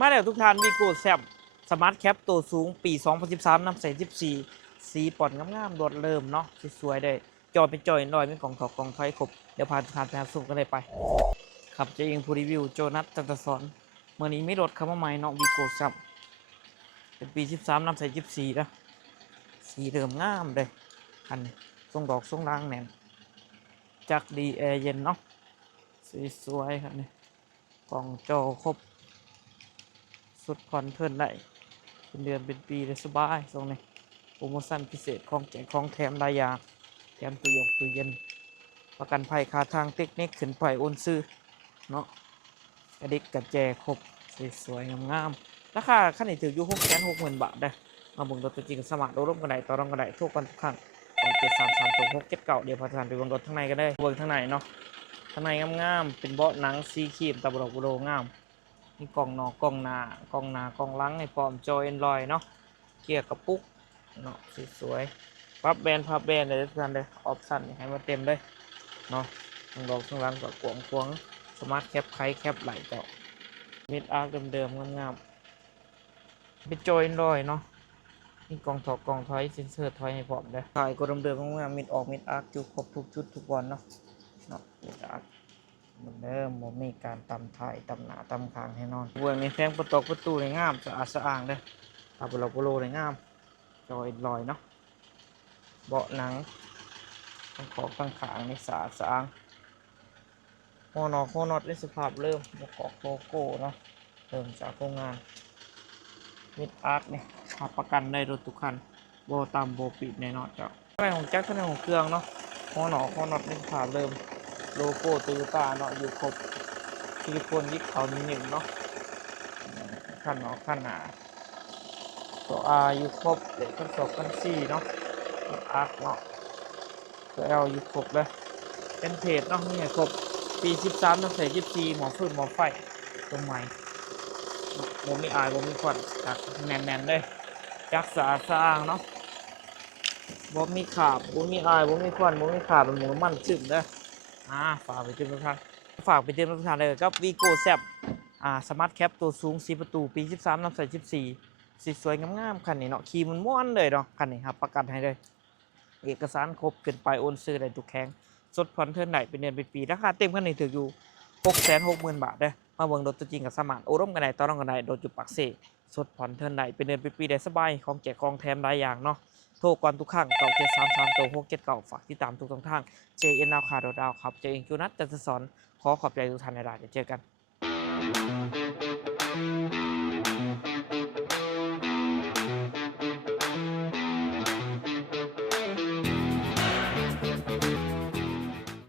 มาแล้วทุกท่านวีโก้แซมสมาร์ทแคปตัวสูงปี 2013น้ำใส14สีปอนงามๆโดดเริ่มเนาะสวยๆได้จอเป็นจอยลอยเป็นกล่องถอกกล่องไฟครบเดี๋ยวพาทุกท่านไปหาสุ่มกันเลยไปครับจะเองผู้รีวิวโจนัสจันทสอนเมื่อนี้ไม่ลดคำว่าใหม่เนาะวีโก้แซมเป็นปี13น้ำใส14นะสีเริ่มงามเลยคันนี้ทรงดอกทรงรางแน่นจากดีแอร์เย็นเนาะสวยๆครับนี่กล่องจอครบสุดผ่อนเทินได้เป็นเดือนเป็นปีเลยสบายตรงนี้โปรโมชั่นพิเศษของแจกของแถมหลายอย่างแถมตู้เย็นประกันภัยค่าทางเทคนิคขึ้นไปโอนซื้อเนาะกระดิกกระแจครบสวยๆงามๆราคาขั้นนี้ถืออยู่660,000 บาทได้มาบุกรถตัวจริงสมัครร่วมกันได้ต่อรองกันได้ทุกวันทุกครั้ง733ตัว679เดี๋ยวพาทานไปบนรถข้างในกันได้เวิร์กข้างในเนาะข้างในงามๆเป็นเบาะหนังสีครีมตะบลอกบุโรงามมีกล่องนอกกล่องหน้ากล่องหน้ากล่องหลังให้พร้อมจอยแอนดรอยเนาะเกียร์กระปุกเนาะสวยๆพับแบนเลยทุกท่านเลยออปชั่นให้มาเต็มเลยเนาะข้างนอกข้างหลังก็กวางควงสมาร์ทแคปไคแคปไหลก็มิดอาร์คเดิมๆงามๆเป็นจอยแอนดรอยเนาะมีกล่องถอดกล่องถอยเซ็นเซอร์ถอยให้พร้อมเลยถ่ายก็เดิมๆงามๆมิดออกมิดอาร์คอยู่ครบทุกชุดทุกวันเนาะมิดอาร์คเหมือนเดิมผมมีการตำถ่ายตำหนาตำคางให้นอนเวืองในแทงประตูในงามสะอาดสะอ้างเลยตาบุโรในงามจอยลอยเนาะเบาะหนังทั้งขอบทั้งขางในสะอาดสะอ้างโคน็อตในสภาพเริ่มประกอบโลโก้เนาะเริ่มจากโรงงานมิดอาร์คเนี่ยขับประกันได้รถทุกคันโบตามโบปิดในน็อตเจ้าข้างในของแจ็คข้างในของเครื่องเนาะโคน็อตในสภาพเริ่มโลโก้โตโยต้าเนาะอยู่ครบซิลิโคนยิกเขานิดหนึ่งเนาะขั้นเนาะขั้นหนาตัว R อยู่ครบเด็กขั้นสองขั้นสี่เนาะอาร์คเนาะตัว L อยู่ครบเลยเป็นเพจเนาะนี่ครบปี13น้ำใส่24หมอฟืนหมอไฟตัวใหม่บ่มีอายบ่มีควันจักแน่นๆเลยจักสะอาดสะอ้างเนาะบ่มีขาบบ่มีอายบ่มีควันบ่มีขาบเป็นหมูมันซึมเด้อฝากไปเติมทุกท่านเลยกับวีโก้แซบสมาร์ทแคปตัวสูง4ประตูปี13น้ำใส่14สีสวยงามๆคันนี้เนาะขี่มันม่วนเลยเนาะคันนี้ครับประกันให้เลยเอกสารครบเกินไปโอนซื้อได้ทุกแข้งสดผ่อนเทิร์นไหนเป็นเดือนเป็นปีราคาเต็มคันนี้ถืออยู่660,000 บาทเด้อมาเบิ่งรถตัวจริงกับสมานโอ้ร่มกันได้ต่อรองกันได้โดนจุดปักเสสดผ่อนเทิร์นไหนเป็นเดือนเป็นปีได้สบายของแจกของแถมหลายอย่างเนาะโทรก่อนทุกครั้ง9733ตัว679ฝากที่ตามทุกช่องทาง JN ดาวขาดดาวครับเจเองคิวนัทจันทสอนขอขอบใจทุกท่านในรายเดี๋ยวเจอกัน